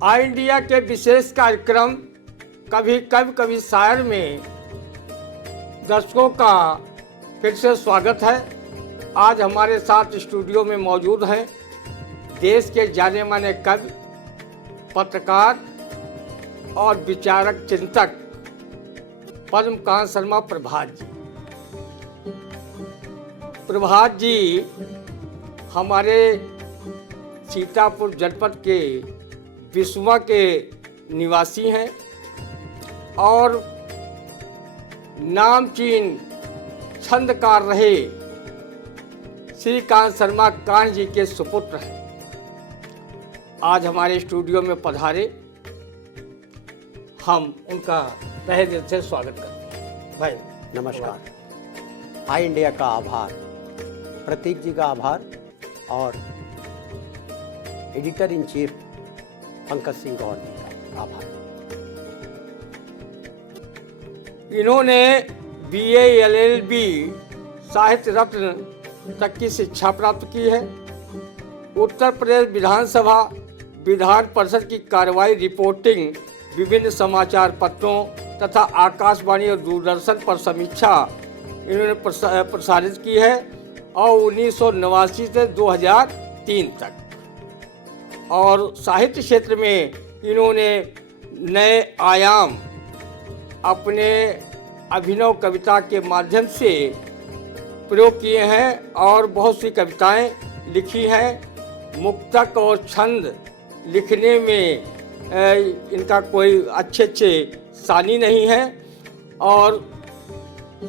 All India के विशेष कार्यक्रम कभी शायर में दर्शकों का फिर से स्वागत है। आज हमारे साथ स्टूडियो में मौजूद हैं देश के जाने माने कवि, पत्रकार और विचारक चिंतक पद्मकांत शर्मा प्रभात जी। प्रभात जी हमारे सीतापुर जनपद के विसुआ के निवासी हैं और नामचीन छंदकार रहे श्रीकांत शर्मा कांत जी के सुपुत्र हैं। आज हमारे स्टूडियो में पधारे, हम उनका तहे दिल से स्वागत करते हैं। भाई नमस्कार। ऑल इंडिया का आभार, प्रतीक जी का आभार और editor in chief Pankaj Singh Gaur ji का आभार। इन्होंने BA LLB साहित्य रत्न तक की शिक्षा प्राप्त की है। उत्तर प्रदेश विधानसभा विधान परिषद की कार्रवाई रिपोर्टिंग विभिन्न समाचार पत्रों तथा आकाशवाणी और दूरदर्शन पर समीक्षा इन्होंने प्रसारित की है और 1989 से 2003 तक। और साहित्य क्षेत्र में इन्होंने नए आयाम अपने अभिनव कविता के माध्यम से प्रयोग किए हैं और बहुत सी कविताएं लिखी हैं। मुक्तक और छंद लिखने में इनका कोई अच्छे सानी नहीं है और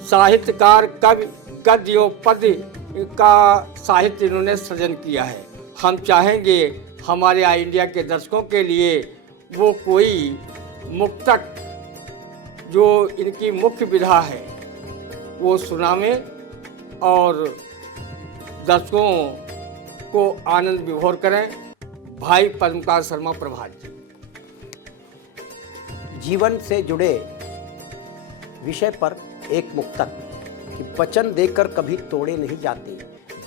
साहित्यकार, कवि, गद्य और पद्य का साहित्य इन्होंने सृजन किया है। हम चाहेंगे हमारे ऑल इंडिया के दर्शकों के लिए वो कोई मुक्तक जो इनकी मुख्य विधा है वो सुनावें और दर्शकों को आनंद विभोर करें। भाई पद्मकांत शर्मा प्रभात जी। जीवन से जुड़े विषय पर एक मुक्तक कि वचन देकर कभी तोड़े नहीं जाते,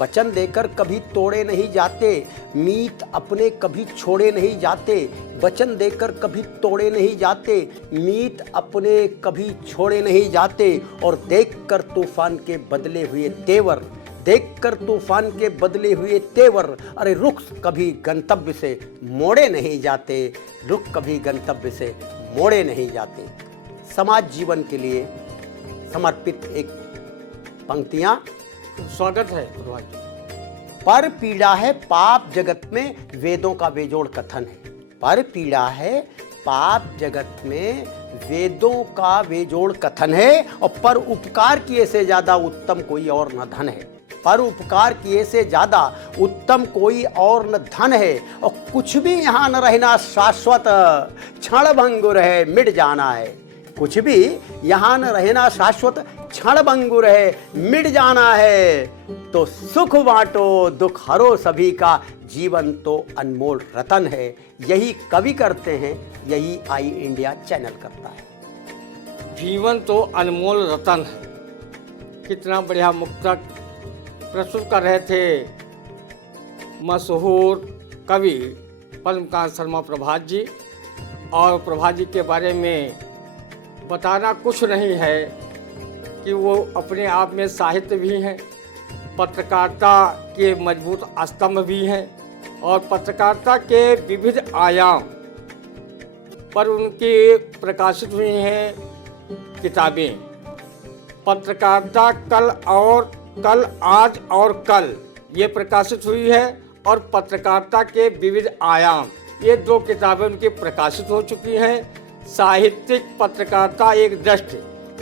वचन देकर कभी तोड़े नहीं जाते, मीत अपने कभी छोड़े नहीं जाते, वचन देकर कभी तोड़े नहीं जाते, मीत अपने कभी छोड़े नहीं जाते। और देखकर तूफान के बदले हुए तेवर, देखकर तूफान के बदले हुए तेवर, अरे रुख कभी गंतव्य से मोड़े नहीं जाते, रुख कभी गंतव्य से मोड़े नहीं जाते। समाज जीवन के लिए समर्पित एक पंक्तियां। स्वागत है प्रभात जी। पर पीड़ा है पाप जगत में वेदों का बेजोड़ कथन है, पर पीड़ा है पाप जगत में वेदों का बेजोड़ कथन है। और पर उपकार किए से ज्यादा उत्तम कोई और न धन है, पर उपकार किए से ज्यादा उत्तम कोई और न धन है। और कुछ भी यहाँ न रहना शाश्वत, क्षण भंगुर है मिट जाना है। कुछ भी यहाँ न रहना शाश्वत, क्षण भंगुर है मिट जाना है। तो सुख बांटो दुख हरो सभी का, जीवन तो अनमोल रतन है। यही कवि करते हैं, यही ऑल इंडिया चैनल करता है। जीवन तो अनमोल रतन है। कितना बढ़िया मुक्तक प्रस्तुत कर रहे थे मशहूर कवि पद्मकांत शर्मा प्रभात जी। और प्रभात जी के बारे में बताना कुछ नहीं है कि वो अपने आप में साहित्य भी हैं, पत्रकारिता के मजबूत स्तंभ भी हैं और पत्रकारिता के विविध आयाम पर उनकी प्रकाशित हुई हैं किताबें। पत्रकारिता कल, आज और कल ये प्रकाशित हुई है और पत्रकारिता के विविध आयाम, ये 2 किताबें उनकी प्रकाशित हो चुकी हैं। साहित्यिक पत्रकारिता एक दृष्टि,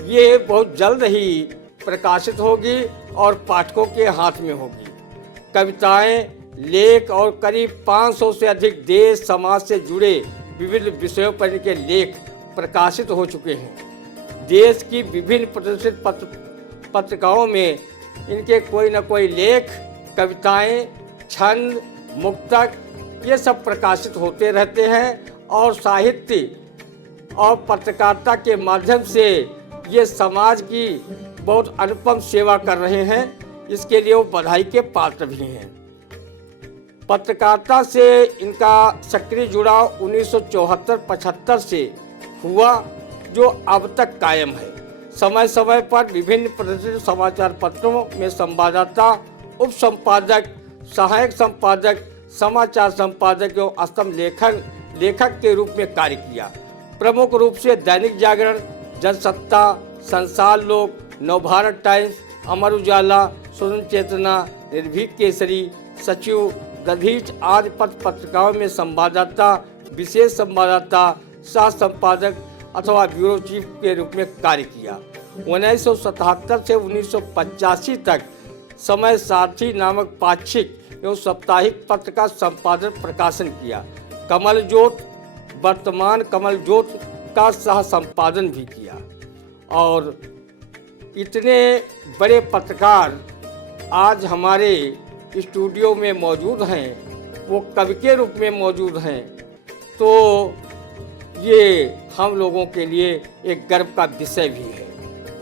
ये बहुत जल्द ही प्रकाशित होगी और पाठकों के हाथ में होगी। कविताएं, लेख और करीब 500 से अधिक देश समाज से जुड़े विभिन्न विषयों पर इनके लेख प्रकाशित हो चुके हैं। देश की विभिन्न प्रतिष्ठित पत्रिकाओं में इनके कोई न कोई लेख, कविताएं, छंद, मुक्तक ये सब प्रकाशित होते रहते हैं और साहित्य और पत्रकारिता के माध्यम से ये समाज की बहुत अनुपम सेवा कर रहे हैं। इसके लिए वो बधाई के पात्र भी हैं। पत्रकारिता से इनका सक्रिय जुड़ाव 1974-75 से हुआ, जो अब तक कायम है। समय समय पर विभिन्न प्रतिष्ठित समाचार पत्रों में संवाददाता, उप संपादक, सहायक संपादक, समाचार संपादक एवं स्तंभ लेखक के रूप में कार्य किया। प्रमुख रूप से दैनिक जागरण, जनसत्ता, संसार लोक, नवभारत टाइम्स, अमर उजाला, स्वतंत्र चेतना, निर्भीक केसरी, सचिव, दधीच आदि पत्रिकाओं में संवाददाता, विशेष संवाददाता, सह संपादक अथवा ब्यूरो चीफ के रूप में कार्य किया। 1977 से 1985 तक समय सारथी नामक पाक्षिक एवं साप्ताहिक पत्र का संपादन प्रकाशन किया। कमल ज्योत, वर्तमान कमल ज्योत का सह संपादन भी किया। और इतने बड़े पत्रकार आज हमारे स्टूडियो में मौजूद हैं, वो कवि के रूप में मौजूद हैं, तो ये हम लोगों के लिए एक गर्व का विषय भी है।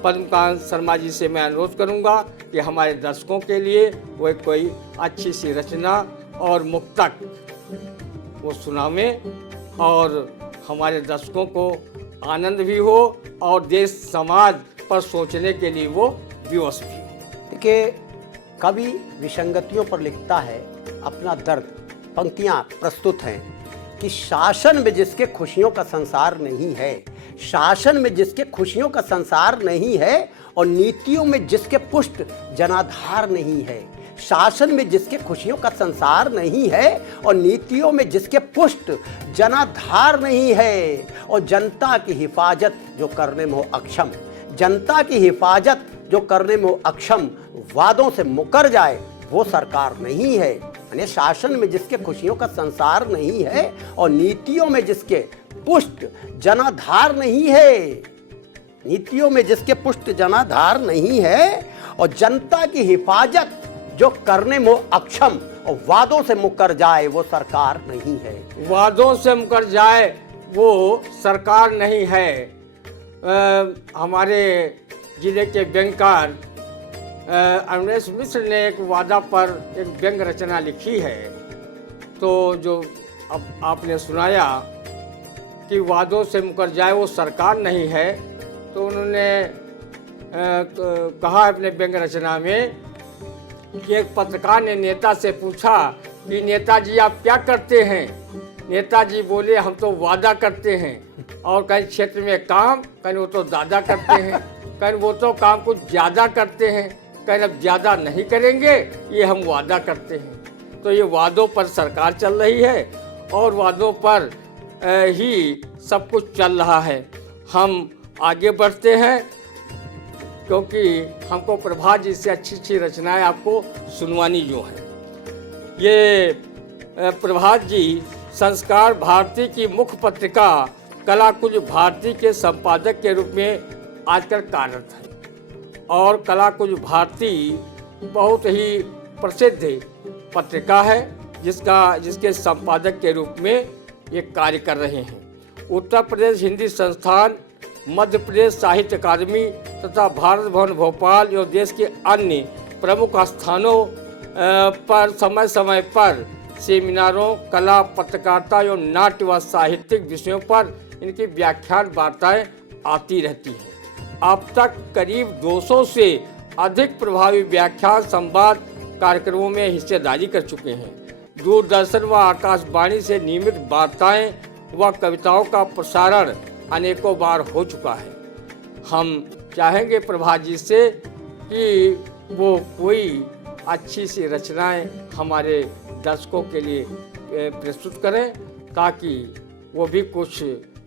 पद्मकांत शर्मा जी से मैं अनुरोध करूंगा कि हमारे दर्शकों के लिए वो कोई अच्छी सी रचना और मुक्तक वो सुनावें और हमारे दर्शकों को आनंद भी हो और देश समाज पर सोचने के लिए वो विवश भी हो। देखिए, कवि विसंगतियों पर लिखता है अपना दर्द। पंक्तियाँ प्रस्तुत हैं कि शासन में जिसके खुशियों का संसार नहीं है, शासन में जिसके खुशियों का संसार नहीं है और नीतियों में जिसके पुष्ट जनाधार नहीं है, शासन में जिसके खुशियों का संसार नहीं है और नीतियों में जिसके पुष्ट जनाधार नहीं है, और जनता की हिफाजत जो करने में हो अक्षम, जनता की हिफाजत जो करने में हो अक्षम, वादों से मुकर जाए वो सरकार नहीं है। यानी शासन में जिसके खुशियों का संसार नहीं है और नीतियों में जिसके पुष्ट जनाधार नहीं है, नीतियों में जिसके पुष्ट जनाधार नहीं है और जनता की हिफाजत जो करने में अक्षम और वादों से मुकर जाए वो सरकार नहीं है। वादों से मुकर जाए वो सरकार नहीं है। हमारे जिले के व्यंगकार अमरेश मिश्र ने एक वादा पर एक व्यंग रचना लिखी है, तो जो अब आपने सुनाया कि वादों से मुकर जाए वो सरकार नहीं है, तो उन्होंने कहा अपने व्यंग रचना में कि एक पत्रकार ने नेता से पूछा कि नेताजी आप क्या करते हैं। नेताजी बोले हम तो वादा करते हैं, और कहीं क्षेत्र में काम, कहीं वो तो ज़्यादा करते हैं, कहीं वो तो काम कुछ ज़्यादा करते हैं, कहीं अब ज़्यादा नहीं करेंगे, ये हम वादा करते हैं। तो ये वादों पर सरकार चल रही है और वादों पर ही सब कुछ चल रहा है। हम आगे बढ़ते हैं क्योंकि हमको प्रभात जी से अच्छी अच्छी रचनाएं आपको सुनवानी जो है। ये प्रभात जी संस्कार भारती की मुख्य पत्रिका कलाकुंज भारती के संपादक के रूप में आजकल कार्यरत है, और कलाकुंज भारती बहुत ही प्रसिद्ध पत्रिका है जिसके संपादक के रूप में ये कार्य कर रहे हैं। उत्तर प्रदेश हिंदी संस्थान, मध्य प्रदेश साहित्य अकादमी तथा भारत भवन भोपाल एवं देश के अन्य प्रमुख स्थानों पर समय समय पर सेमिनारों, कला, पत्रकारिता एवं नाट्य व साहित्यिक विषयों पर इनकी व्याख्यान वार्ताएं आती रहती हैं। अब तक करीब 200 से अधिक प्रभावी व्याख्यान संवाद कार्यक्रमों में हिस्सेदारी कर चुके हैं। दूरदर्शन व आकाशवाणी से नियमित वार्ताएं व कविताओं का प्रसारण अनेकों बार हो चुका है। हम चाहेंगे प्रभात जी से कि वो कोई अच्छी सी रचनाएं हमारे दर्शकों के लिए प्रस्तुत करें, ताकि वो भी कुछ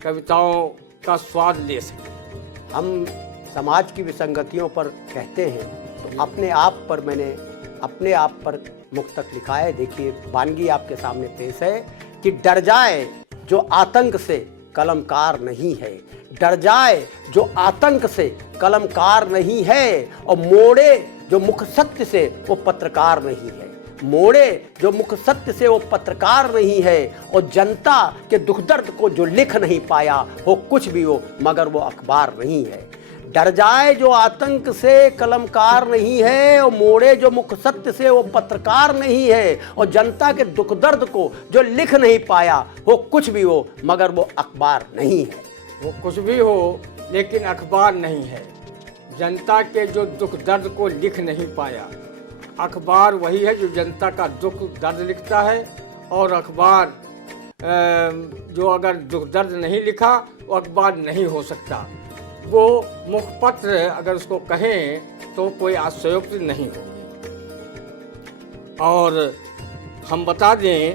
कविताओं का स्वाद ले सकें। हम समाज की विसंगतियों पर कहते हैं, तो अपने आप पर मुक्तक लिखा है। देखिए, वानगी आपके सामने पेश है कि डर जाए जो आतंक से कलमकार नहीं है, डर जाए जो आतंक से कलमकार नहीं है, और मोड़े जो मुख सत्य से वो पत्रकार नहीं है, मोड़े जो मुख सत्य से वो पत्रकार नहीं है, और जनता के दुख दर्द को जो लिख नहीं पाया हो कुछ भी हो, मगर वो अखबार नहीं है। डर जाए जो आतंक से कलमकार नहीं है, और मोड़े जो मुख सत्य से वो पत्रकार नहीं है, और जनता के दुख दर्द को जो लिख नहीं पाया वो कुछ भी हो मगर वो अखबार नहीं है। वो कुछ भी हो लेकिन अखबार नहीं है। जनता के जो दुख दर्द को लिख नहीं पाया, अखबार वही है जो जनता का दुख दर्द लिखता है। और अखबार जो अगर दुख दर्द नहीं लिखा वो अखबार नहीं हो सकता। वो मुखपत्र अगर उसको कहें तो कोई अतिशयोक्ति नहीं होगी। और हम बता दें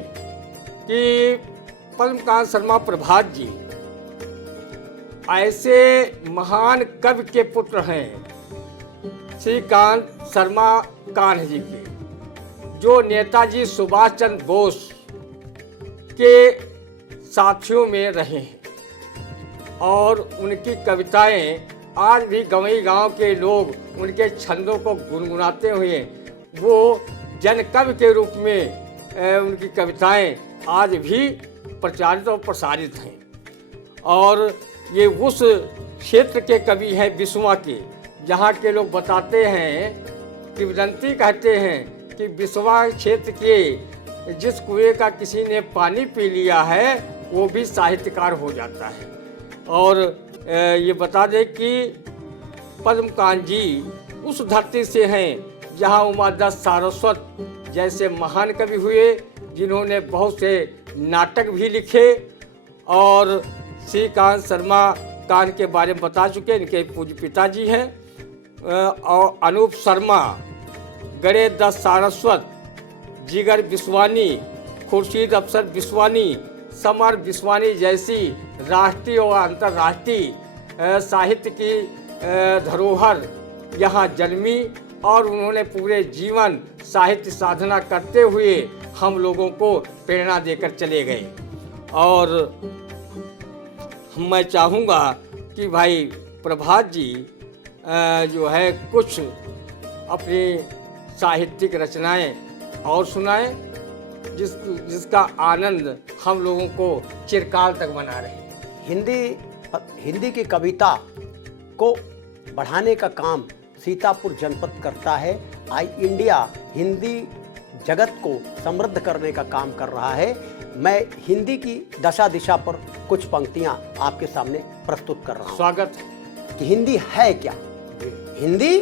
कि पद्मकांत शर्मा प्रभात जी ऐसे महान कवि के पुत्र हैं, श्रीकांत शर्मा कान्ह जी के, जो नेताजी सुभाष चंद्र बोस के साथियों में रहे हैं। और उनकी कविताएं आज भी गवई गांव के लोग उनके छंदों को गुनगुनाते हुए वो जन कवि के रूप में उनकी कविताएं आज भी प्रचारित और प्रसारित हैं। और ये उस क्षेत्र के कवि हैं बिस्वा के, जहाँ के लोग बताते हैं, किंवदंती कहते हैं कि बिस्वा क्षेत्र के जिस कुएं का किसी ने पानी पी लिया है वो भी साहित्यकार हो जाता है। और ये बता दें कि पद्मकांत जी उस धरती से हैं जहाँ उमादास सारस्वत जैसे महान कवि हुए, जिन्होंने बहुत से नाटक भी लिखे। और श्रीकांत शर्मा कान्ह के बारे में बता चुके, इनके पूज्य पिताजी हैं। और अनूप शर्मा, गणेश दत्त सारस्वत, जिगर बिस्वानी, खुर्शीद अफसर बिस्वानी, समर बिस्वानी जैसी राष्ट्रीय और अंतर्राष्ट्रीय साहित्य की धरोहर यहाँ जन्मी। और उन्होंने पूरे जीवन साहित्य साधना करते हुए हम लोगों को प्रेरणा देकर चले गए। और मैं चाहूँगा कि भाई प्रभात जी जो है कुछ अपनी साहित्यिक रचनाएं और सुनाएं, जिसका आनंद हम लोगों को चिरकाल तक बना रहे। हिंदी की कविता को बढ़ाने का काम सीतापुर जनपद करता है। आई इंडिया हिंदी जगत को समृद्ध करने का काम कर रहा है। मैं हिंदी की दशा दिशा पर कुछ पंक्तियां आपके सामने प्रस्तुत कर रहा हूं। स्वागत। कि हिंदी है क्या? हिंदी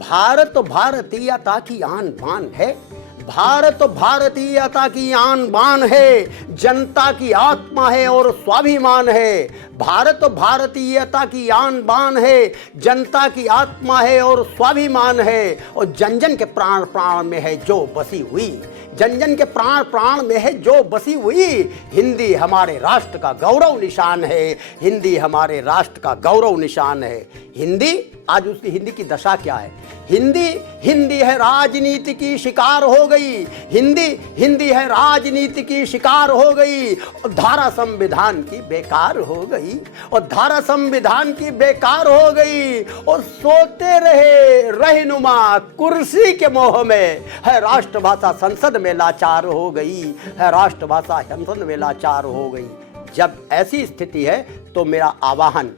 भारत भारतीयता की आन बान है। भारत भारतीयता की आन बान है, जनता की आत्मा है और स्वाभिमान है। भारत भारतीयता की आन बान है, जनता की आत्मा है और स्वाभिमान है। और जन जन के प्राण प्राण में है जो बसी हुई, जन जन के प्राण प्राण में है जो बसी हुई। हिंदी हमारे राष्ट्र का गौरव निशान है, हिंदी हमारे राष्ट्र का गौरव निशान है। हिंदी आज उसकी हिंदी की दशा क्या है? हिंदी है राजनीति की शिकार हो गई। हिंदी है राजनीति की शिकार हो गई और धारा संविधान की बेकार हो गई, और धारा संविधान की बेकार हो गई। और सोते रहे रहनुमा कुर्सी के मोह में, है राष्ट्रभाषा संसद में लाचार हो गई, है राष्ट्रभाषा संसद में लाचार हो गई। जब ऐसी स्थिति है तो मेरा आवाहन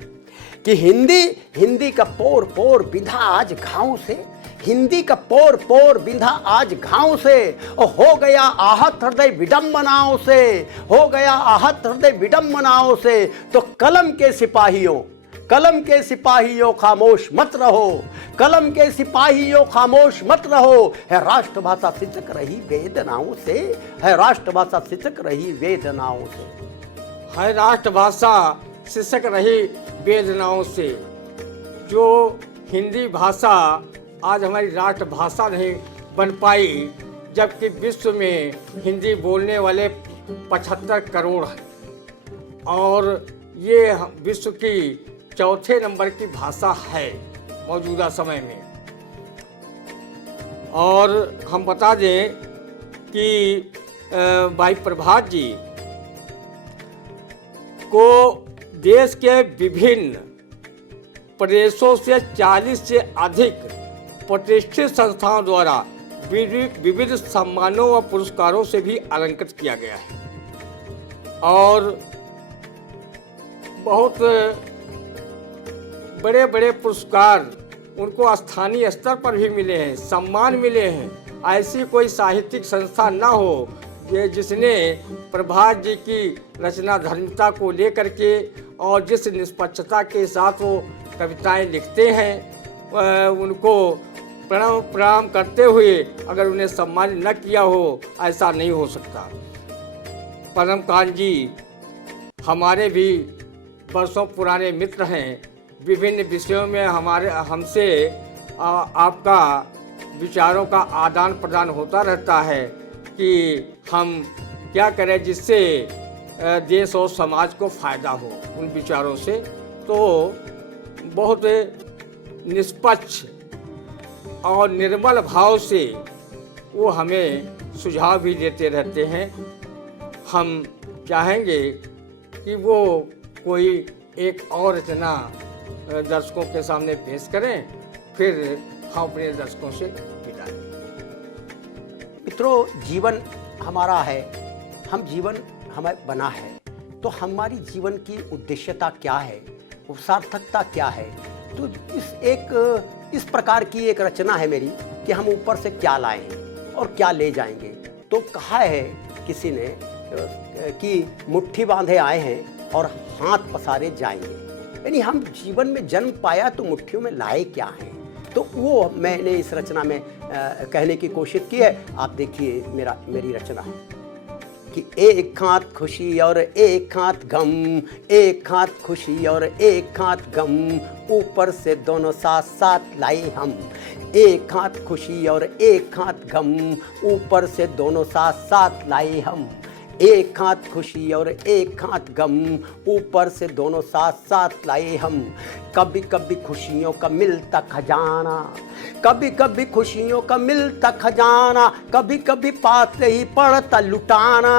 कि हिंदी का पोर पोर बिंधा आज घाव से, हिंदी का पोर पोर बिंधा आज घाव से। और हो गया आहत हृदय विडंबनाओं से, हो गया आहत हृदय विडंबनाओं से। तो कलम के सिपाहियों खामोश मत रहो, कलम के सिपाहियों खामोश मत रहो। है राष्ट्रभाषा सिसक रही वेदनाओं से, है राष्ट्रभाषा सिसक रही वेदनाओं से, है राष्ट्रभाषा सिसक रही वेदनाओं से। जो हिंदी भाषा आज हमारी राष्ट्रभाषा नहीं बन पाई, जबकि विश्व में हिंदी बोलने वाले 75 करोड़ हैं और ये विश्व की चौथे नंबर की भाषा है मौजूदा समय में। और हम बता दें कि भाई प्रभात जी को देश के विभिन्न प्रदेशों से 40 से अधिक प्रतिष्ठित संस्थाओं द्वारा विविध सम्मानों व पुरस्कारों से भी अलंकृत किया गया है। और बहुत बड़े बड़े पुरस्कार उनको स्थानीय स्तर पर भी मिले हैं, सम्मान मिले हैं। ऐसी कोई साहित्यिक संस्था ना हो ये जिसने प्रभात जी की रचना धर्मिता को लेकर के और जिस निष्पक्षता के साथ वो कविताएं लिखते हैं उनको प्रणाम करते हुए अगर उन्हें सम्मान न किया हो, ऐसा नहीं हो सकता। पद्मकांत जी हमारे भी वर्षों पुराने मित्र हैं। विभिन्न विषयों में हमसे आपका विचारों का आदान प्रदान होता रहता है कि हम क्या करें जिससे देश और समाज को फायदा हो उन विचारों से। तो बहुत निष्पक्ष और निर्मल भाव से वो हमें सुझाव भी देते रहते हैं। हम चाहेंगे कि वो कोई एक और रचना दर्शकों के सामने पेश करें, फिर हम अपने दर्शकों से विदा लें। मित्रों, जीवन हमारा है, हम जीवन हमें बना है, तो हमारी जीवन की उद्देश्यता क्या है, वो सार्थकता क्या है। तो इस प्रकार की एक रचना है मेरी कि हम ऊपर से क्या लाएं और क्या ले जाएंगे। तो कहा है किसी ने कि मुट्ठी बांधे आए हैं और हाथ पसारे जाएंगे। यानी हम जीवन में जन्म पाया तो मुट्ठियों में लाए क्या हैं, तो वो मैंने इस रचना में कहने की कोशिश की है। आप देखिए मेरी रचना है कि एक हाथ खुशी और एक हाथ गम, एक हाथ खुशी और एक हाथ गम, ऊपर से दोनों साथ साथ लाए हम। एक हाथ खुशी और एक हाथ गम, ऊपर से दोनों साथ साथ लाए हम। एक हाथ खुशी और एक हाथ गम, ऊपर से दोनों साथ साथ लाए हम। कभी कभी खुशियों का मिलता खजाना, कभी कभी खुशियों का मिलता खजाना, कभी कभी पाते ही पड़ता लुटाना।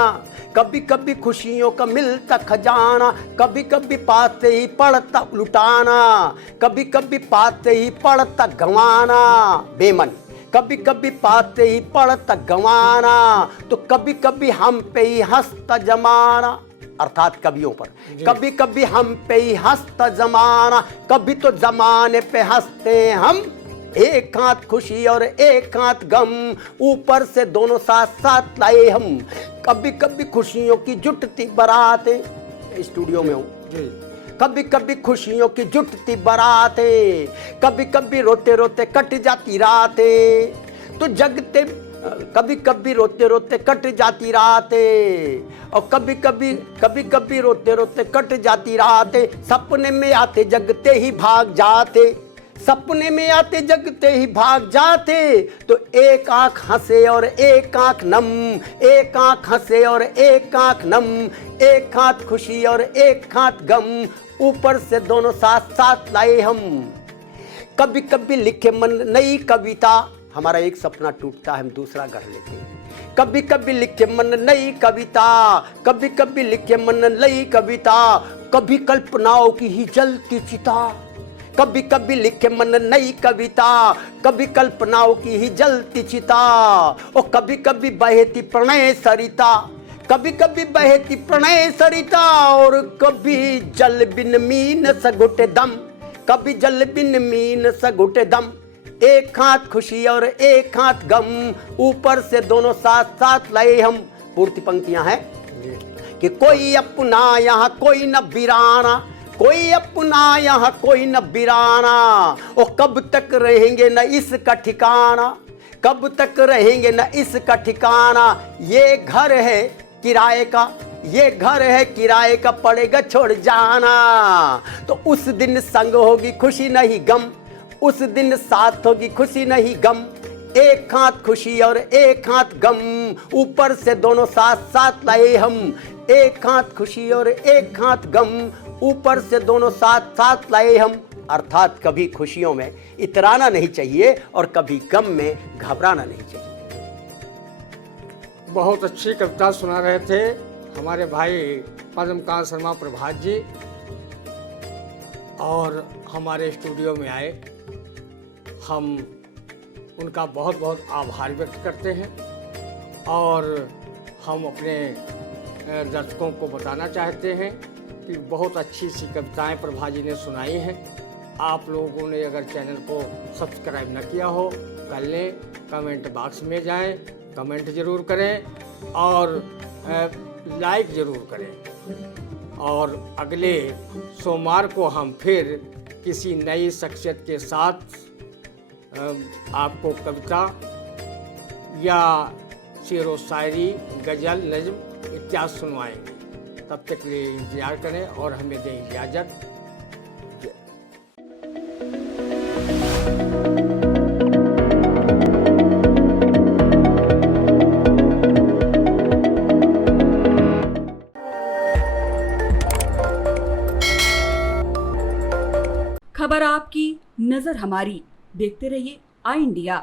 कभी कभी खुशियों का मिलता खजाना, कभी कभी पाते ही पड़ता लुटाना, कभी कभी पाते ही पड़ता गंवाना। बेमन कभी कभी पाते ही पड़ता गंवाना, तो कभी कभी हम पे ही हंसता जमाना। अर्थात कवियों पर कभी कभी हम पे ही हंसता जमाना, कभी तो जमाने पे हंसते हम। एक हाथ खुशी और एक हाथ गम, ऊपर से दोनों साथ साथ लाए हम। कभी कभी खुशियों की जुटती बारातें, स्टूडियो में हूँ, कभी कभी खुशियों की जुटती बारातें, कभी कभी रोते रोते कट जाती रातें। तो जगते कभी कभी रोते रोते कट जाती रातें, और कभी कभी रोते रोते कट जाती रातें। सपने में आते जगते ही भाग जाते, सपने में आते जगते ही भाग जाते। तो एक आंख हंसे और एक आंख नम, एक आंख हंसे और एक आंख नम। एक हाथ खुशी और एक हाथ गम, ऊपर से दोनों साथ साथ लाए हम। कभी कभी लिखे मन नई कविता, हमारा एक सपना टूटता है हम दूसरा घर लेते हैं। कभी कभी लिखे मन नई कविता, कभी कभी लिखे मन नई कविता, कभी कल्पनाओं की ही जलती चिता। कभी कभी लिखे मन नई कविता, कभी कल्पनाओं की ही जलती चिता। और कभी कभी बहती प्रणय सरिता, कभी कभी बहती प्रणय सरिता। और कभी जल बिन मीन सघुटे दम, कभी जल बिन मीन सघुटे दम। एक हाथ खुशी और एक हाथ गम, ऊपर से दोनों साथ साथ लाए हम। पूर्ति पंक्तियां हैं कि कोई अपना यहाँ कोई न बिराना, कोई अपना यहाँ कोई न बिराना। और कब तक रहेंगे न इसका ठिकाना, कब तक रहेंगे न इसका ठिकाना। ये घर है किराए का, ये घर है किराए का, पड़ेगा छोड़ जाना। तो उस दिन संग होगी खुशी नहीं गम, उस दिन साथ होगी खुशी नहीं गम। एक हाथ खुशी और एक हाथ गम, ऊपर से दोनों साथ साथ लाए हम। एक हाथ खुशी और एक हाथ गम, ऊपर से दोनों साथ साथ लाए हम। अर्थात कभी खुशियों में इतराना नहीं चाहिए और कभी गम में घबराना नहीं चाहिए। बहुत अच्छी कविता सुना रहे थे हमारे भाई पद्मकांत शर्मा प्रभात जी, और हमारे स्टूडियो में आए। हम उनका बहुत बहुत आभार व्यक्त करते हैं, और हम अपने दर्शकों को बताना चाहते हैं कि बहुत अच्छी सी कविताएं प्रभा जी ने सुनाई हैं। आप लोगों ने अगर चैनल को सब्सक्राइब न किया हो कर लें, कमेंट बॉक्स में जाएं, कमेंट ज़रूर करें और लाइक ज़रूर करें। और अगले सोमवार को हम फिर किसी नई शख्सियत के साथ आपको कविता या शेर व शायरी, गज़ल, नज़्म इत्यादि सुनवाएंगे। तब तक के लिए इंतज़ार करें और हमें दें इजाज़त। खबर आपकी, नजर हमारी। देखते रहिए आई इंडिया।